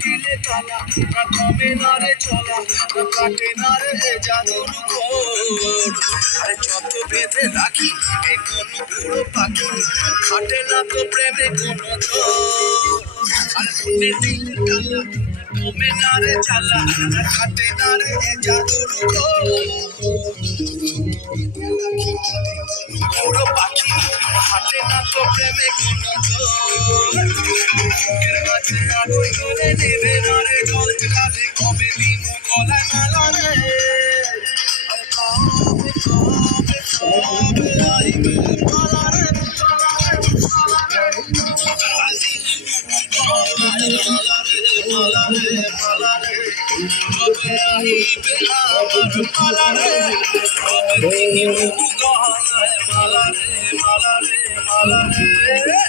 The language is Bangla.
দিলে তালা না কমে না রে চলা না কাটে না রে জাদুর ঘোর আরে যত বেঁধে রাখি এই কোন বুড়ো পাখি খাটে না তো প্রেমে কোনো জোর আরে শুনে দিলে তালা কমে না রে চালা না কাটে না রে জাদুর ঘোর বুড়ো পাখি হাতে না তো প্রেমে কোনো জোর এর মাঝে আগুন ধরে নেবে না রে জল জ্বালে কবে দিন গলায় মালা রে আর কবে কবে কবে আইবে মালা রে মালা রে মালা রে কবে আইবে আমার মালা রে কবে দিন গলায় মালা রে মালা রে মালা রে